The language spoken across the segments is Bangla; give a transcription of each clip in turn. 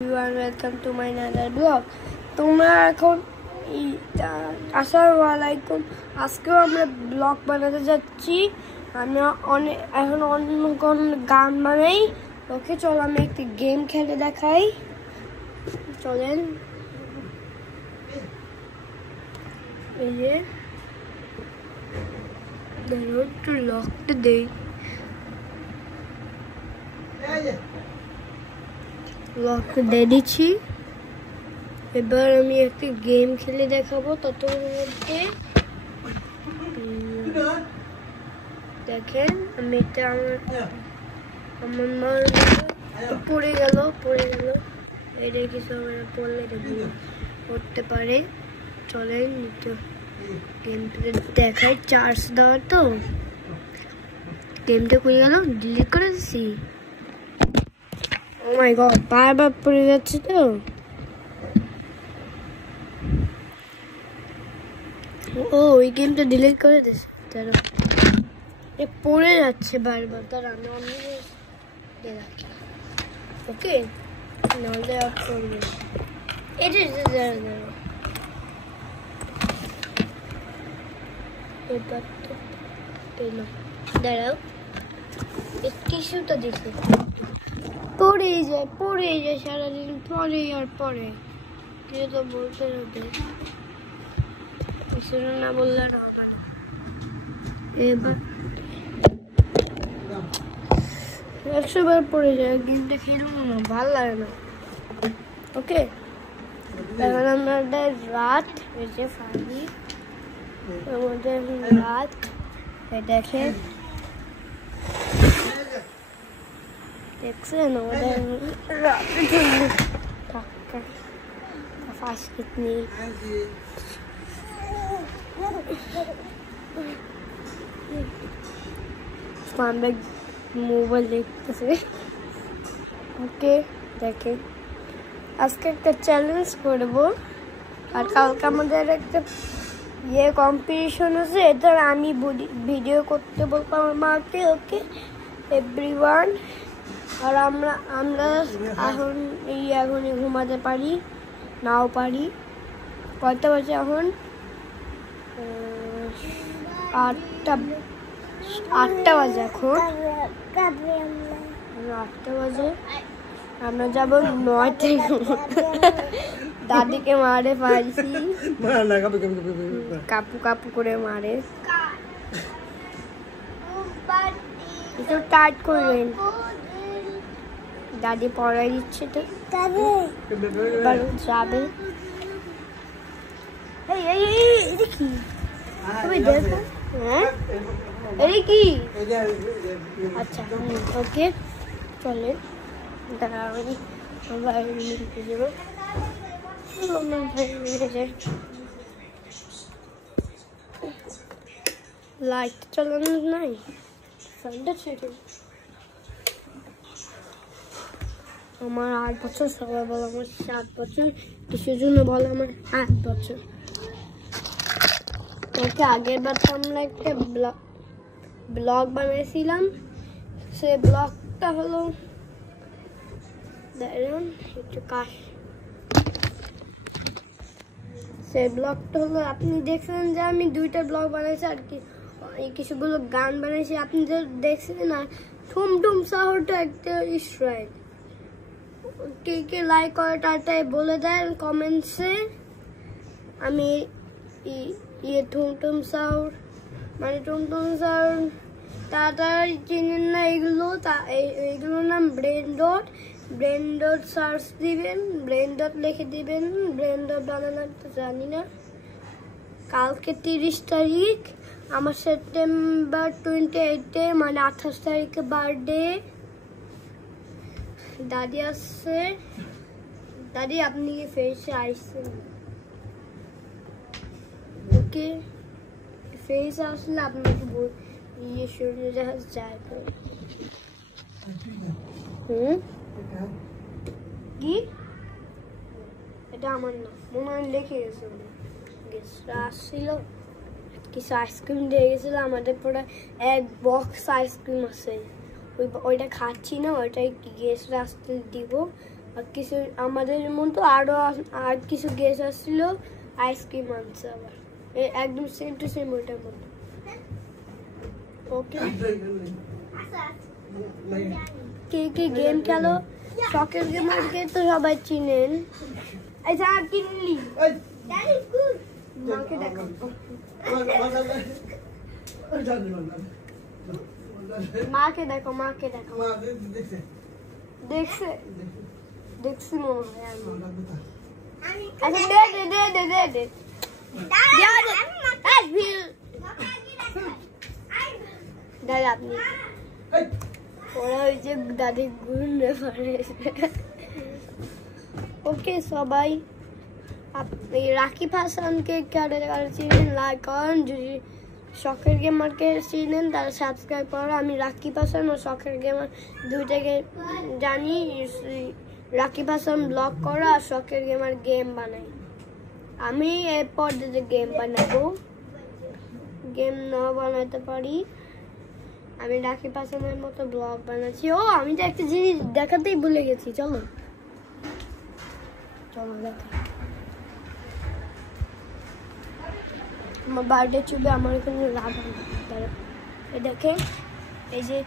You are welcome to my another blog. তোমরা এখন আসসালামু আলাইকুম। আজকেও আমরা ব্লগ বানাতে যাচ্ছি। আমি এখন অন্য কোন গান বানাই। ওকে, চলো আমি একটি গেম খেলে দেখাই। চলেন, এই যে একটু লকটা দেই। লকটা দিয়ে দিচ্ছি। এবার আমি একটা গেম খেলে দেখাবো। ততক্ষণের মধ্যে দেখেন আমি এটা আমার মার পড়ে গেল এটা কিছু পড়লে পড়তে পারে। চলেন একটু গেমটা দেখাই। চার্জ দেওয়া তো গেমটা খুলে গেল, ডিলিট করে দিচ্ছি। ও মাই গড, বারবার পড়ে যাচ্ছে তো। ও ওই গেমটা ডিলিট করে দিস। তারা এ পড়ে যাচ্ছে বারবার। তারা আমি অন্য ওকে নাহলে আর করবে। এটা এবার তো পেলো। দাঁড়াও, কিছুটা দিছে। পড়েই যায় সারাদিন, পরে আর পরে তো বলতে হবে। কিছু না বললে আর হবে না। এবার 100 বার পড়ে যায়, গেমটা খেলবো না, ভালো লাগে না। ওকে, এখন আমাদের রাত হয়েছে ফাঁকি, আমাদের রাত দেখে দেখছেন আমাদের রাতে ফার্স্ট নেই। আমরা মোবাইল দেখতেছে। ওকে দেখে আজকে একটা চ্যালেঞ্জ করবো, আর কালকে আমাদের একটা কম্পিটিশন আছে। এটা আমি ভিডিও করতে বলবো আমার মাকে। ওকে এভরিওয়ান, আর আমরা এখনই ঘুমাতে পারি, নাও পারি। কয়টা বাজে এখন? 8টা বাজে এখন। 8টা বাজে আমরা যাবো 9টায়। দাদিকে মারে পাইছি, কাপু করে মারে। একটু টাইট করবেন, দাদি পড়াই দিচ্ছে তো যাবে। কি তুমি দেখো? হ্যাঁ কি? আচ্ছা ওকে, চলে লাইট চালানো নাই। আমার 8 বছর, সবাই বলো আমার 7 বছর, কিছুর জন্য বলো আমার 8 বছর। ওকে, আগের বার তো আমরা একটা ব্লগ বানিয়েছিলাম। সে ব্লগটা হলো আপনি দেখছেন যে আমি 2টা ব্লগ বানাইছি, আর কি কিছুগুলো গান বানাইছি আপনি দেখছেন। আর টুমটুম শহরটা একটা ইসরায়েল। কে লাইক করে টাটাই বলে দেন কমেন্টসে। আমি টুমটুম শহর টাটা চিনেন না এগুলোর নাম ব্রেন ডট সার্চ দিবেন, ব্রেন ডট লিখে দিবেন। ব্রেন ডট বানানো তো জানি না। কালকে 30 তারিখ আমার সেপ্টেম্বর 28-এ, মানে 28 তারিখে বার্থডে। দাদি আসছে। দাদি আপনি কি ফেসে আসছেন? ওকে, ফেস আসলে আপনাকে শরীরে যায়। কি এটা আমার না, মনে হয় লিখে গেছে। গেস্টরা আসছিল, কিছু আইসক্রিম দিয়ে গেছিল আমাদের। পরে 1 বক্স আইসক্রিম আছে, ওইটা খাচ্ছি না, ওইটাই গেস্টরা আসতে দিব। আর কিছু আমাদের মতো আরো আর কিছু গেস্ট আসছিল, আইসক্রিম আনছে আবার একদম সেম টু সেম ওইটার মতো। ওকে, কে কে গেম খেলো? শখের গেমারকে তো সবাই চিনেন। আচ্ছা আর কি নিলি? মাকে দেখো, মাকে দেখো, মাকে দেখো। দেখছে দেখছি মনে হয়। আচ্ছা দে দে দে দে দে দে দাদা আপনি ওরা ওই যে দাদি ঘুরে পড়ে। ওকে সবাই, আপনি রাকিব হাসানকে চিনেন লাইক করেন, যদি শখের গেমারকে চিনেন তারা সাবস্ক্রাইব করেন। আমি রাকিব হাসান ও শখের গেমার দুইটাকে জানি। রাকিব হাসান ব্লগ করে আর শখের গেমার গেম বানাই। আমি এরপর যে গেম বানাবো, গেম না বানাতে পারি। আমি রাকিব হাসানের মতো ব্লগ বানাচ্ছি। ও আমি তো একটা জিনিস দেখাতেই ভুলে গেছি, চলো চলো দেখা। আমার বার্থডে ছবি আমার এখানে লাভ দেখে, এই যে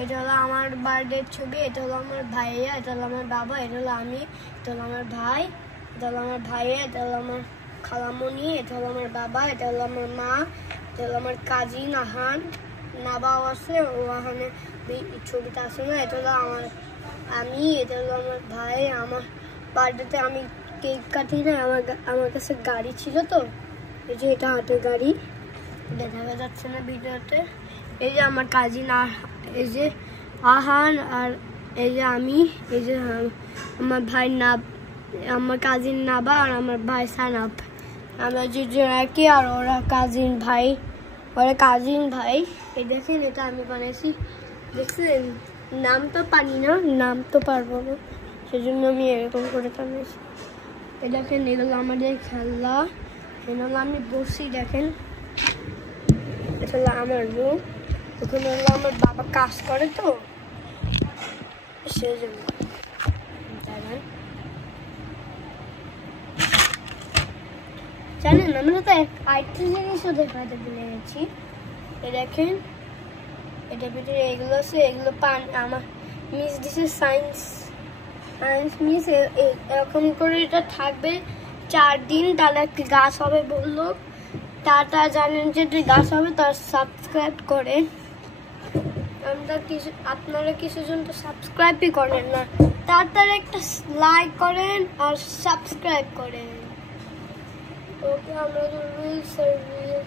এটা হলো আমার বার্থডে ছবি, এটা হলো আমার ভাইয়া, এটা হলো আমার বাবা, এটা হলো আমি, এটা হলো আমার ভাই, এটা হলো আমার ভাইয়া, এটা হলো আমার খালামণি, এটা হলো আমার বাবা, এটা হলো আমার মা, এটা হলো আমার কাজিন আহান। নাবাও আছে, ও আহানে ছবিটা আছে না। এটা হলো আমি, এটা হলো আমার ভাই। আমার বার্থডেতে আমি কেক কাটি না, আমার কাছে গাড়ি ছিল তো, এই যে এটা হাতের গাড়ি, দেখা যাচ্ছে না ভিডিওতে। এই যে আমার কাজিন, এই যে আহান, আর এই যে আমি, এই যে আমার ভাই নাব, আমার কাজিন নাবা, আর আমার ভাই সানাব। আমরা দুজন একই, আর ওরা কাজিন ভাই, ওরা কাজিন ভাই। এই দেখেন এটা আমি বানাইছি, দেখছেন? নাম তো পারি না, নাম তো পারবো না, সেজন্য আমি এরকম করে বানাইছি। এই দেখেন এগুলো আমাদের খেলা, এগুলো আমি বসি। দেখেন এটা হলো আমার রুম, ওখানে হলো আমার বাবা কাজ করে তো সেজন্য। জানেন আমরা তো আরেকটা জিনিসও দেখাতে ভুলে গেছি। দেখেন এটার ভিতরে এগুলো আছে, এগুলো পান আমার মিস দিছে সায়েন্স মিস। এরকম করে এটা থাকবে 4 দিন, তাহলে একটি গাছ হবে বললো। তারা জানেন যে গাছ হবে, তার সাবস্ক্রাইব করে। আপনারা কিছুজন তো সাবস্ক্রাইবই করেন না, তাড়াতাড়ি একটা লাইক করেন আর সাবস্ক্রাইব করেন। ওকে আমরা রুল সার্ভিস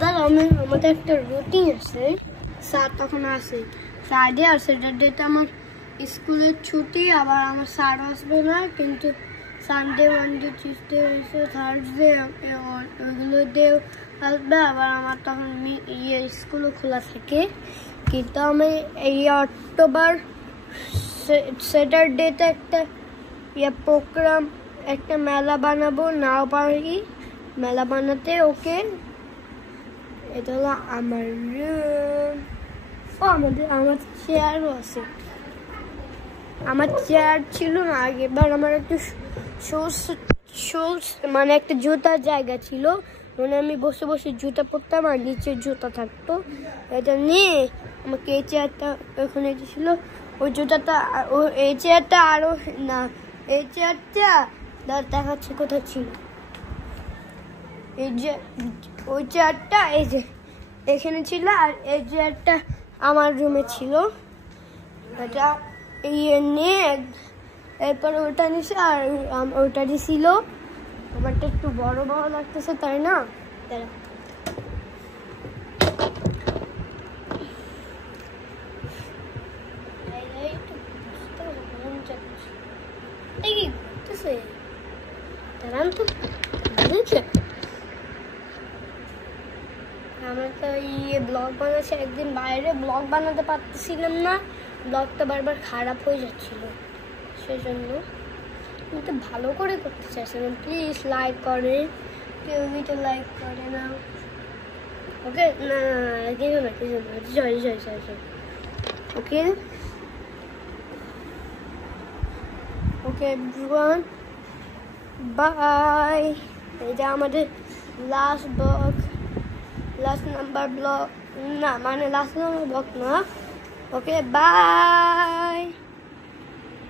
দাদা আমাদের একটা রুটিন আছে। স্যার তখন আসে ফ্রাইডে আর স্যাটারডেটা আমার স্কুলের ছুটি, আবার আমার স্যার আসবে না, কিন্তু সানডে মানডে টিউসডে থার্সডে ওইগুলোতেও আসবে। আবার আমার তখন স্কুলও খোলা থাকে। কিন্তু আমি এই অক্টোবর স্যাটারডেতে একটা প্রোগ্রাম, একটা মেলা বানাবো, নাও পারি মেলা বানাতে। ওকে এটা হলো আমার রুম। ও আমার চেয়ারও আছে, আমার চেয়ার ছিল না আগে, এবার আমার একটা শুজ মানে একটা জুতার জায়গা ছিল, মানে আমি বসে বসে জুতা পরতাম আর নিচে জুতা থাকতো। এটা নিয়ে আমাকে এই চেয়ারটা ওখানে ছিল, ওই জুতাটা, এই চেয়ারটা আরো না, এই চেয়ারটা দেখাচ্ছে কোথায় ছিল। এই যে ওই চেয়ারটা এই যে এখানে ছিল, আর এই চেয়ারটা আমার রুমে ছিল। এটা নিয়ে এরপরে ওটা নিছে, আর ওটা ছিল আমারটা একটু বড় বড় লাগতেছে, তাই না? আমরা তো ব্লগ বানাচ্ছি, একদিন বাইরে ব্লগ বানাতে পারতেছিলাম না, ব্লগটা বারবার খারাপ হয়ে যাচ্ছিল, সেজন্য কিন্তু ভালো করে করতে চাইছিলাম। প্লিজ লাইক করেন কেউ ভিডিও লাইক করে না। ওকে, না কিছু না, sorry. Okay okay everyone, bye. এটা আমাদের লাস্ট নাম্বার ব্লগ না, মানে লাস্ট নাম্বার ব্লগ না। Okay bye.